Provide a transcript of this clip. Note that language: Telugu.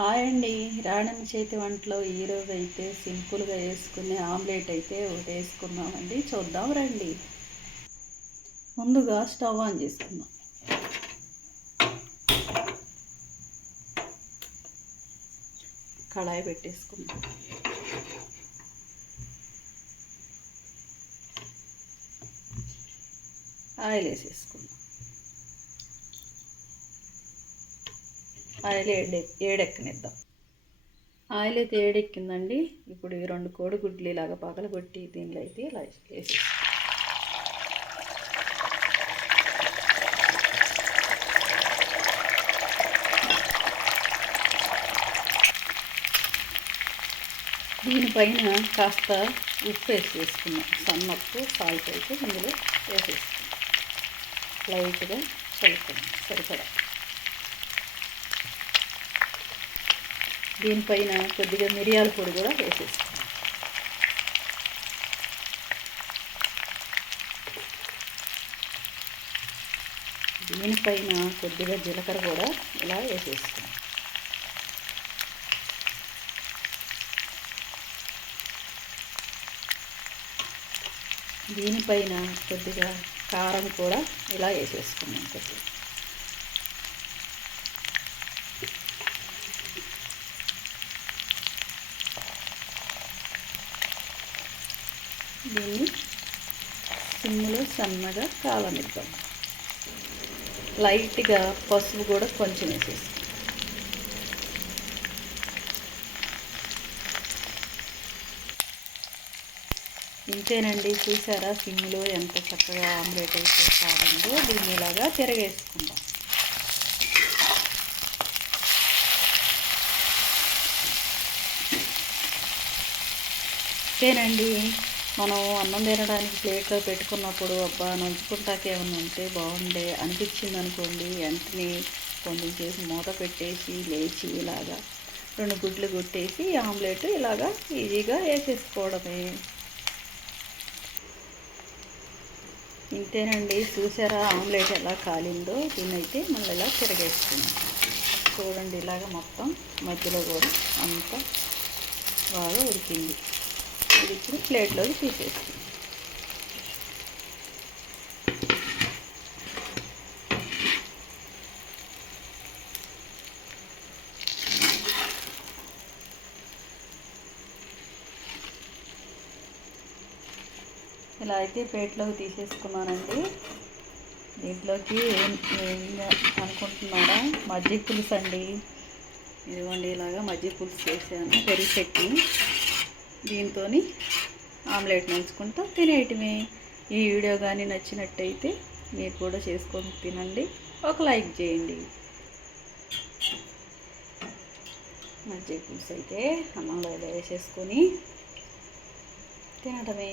హాయ్ అండి. రాణమ్మ చేతి వంటలో ఈరోజు అయితే సింపుల్గా వేసుకునే ఆమ్లెట్ అయితే ఒకటి వేసుకున్నామండి. చూద్దాం రండి. ముందుగా స్టవ్ ఆన్ చేసుకుందాం. కళాయి పెట్టేసుకుందాం. ఆయిల్ వేసేసుకుందాం. ఆయిల్ ఏడెక్కనిద్దాం. ఆయిల్ అయితే ఏడెక్కిందండి. ఇప్పుడు ఈ 2 కోడిగుడ్లు ఇలాగ పగలగొట్టి దీనిలో అయితే ఇలా వేసి దీనిపైన కాస్త ఉప్పు వేసేసుకున్నాం. సన్నప్పు సాల్ట్ అయితే ఇందులో వేసేసుకున్నాం. లైట్గా చల్లుకున్నాం సరిపడా. దీనిపైన కొద్దిగా మిరియాల పొడి కూడా వేసేసుకున్నాం. దీనిపైన కొద్దిగా జీలకర్ర కూడా ఇలా వేసేసుకున్నాం. దీనిపైన కొద్దిగా కారం కూడా ఇలా వేసేసుకున్నాం. కొద్దిగా దీన్ని సిమ్లో సన్నగా కాలనిద్దాం. లైట్గా పసుపు కూడా కొంచెం వేసేస్తాం. ఇంతేనండి. చూసారా సిమ్లో ఎంత చక్కగా ఆమ్లెట్ అయితే కాదండో. దీన్ని ఇలాగా తిరగేసుకుందాం. ఇంతేనండి. మనం అన్నం తినడానికి ప్లేట్లో పెట్టుకున్నప్పుడు అబ్బా నంచుకుంటాకే ఏమన్నా ఉంటే బాగుండే అనిపించింది అనుకోండి, వెంటనే కొంచెం చేసి మూత పెట్టేసి లేచి ఇలాగా 2 గుడ్లు కొట్టేసి ఆమ్లెట్ ఇలాగా ఈజీగా వేసేసుకోవడమే. ఇంతేనండి. చూసారా ఆమ్లెట్ ఎలా కాలిందో. దీన్నైతే మళ్ళీ ఇలా తిరగేసుకున్నాం. చూడండి ఇలాగ మొత్తం మధ్యలో కూడా అంతా బాగా ఉడికింది. ఇది ఇప్పుడు ప్లేట్లోకి తీసేసుకుందాం. ఇలా అయితే ప్లేట్లోకి తీసేసుకున్నానండి. దీంట్లోకి ఏం అనుకుంటున్నారా? మజ్జిగ పులుసు అండి. ఇదిగోండి ఇలాగా మజ్జిగ పులుసు చేశాను, పెరుగు చట్నీ. దీంతో ఆమ్లెట్ నంచుకుంటూ తినేయటమే. ఈ వీడియో కానీ నచ్చినట్టయితే మీరు కూడా చేసుకొని తినండి. ఒక లైక్ చేయండి. మజ్జిగ పులుసు అయితే అన్నంలో వేసేసుకొని తినటమే.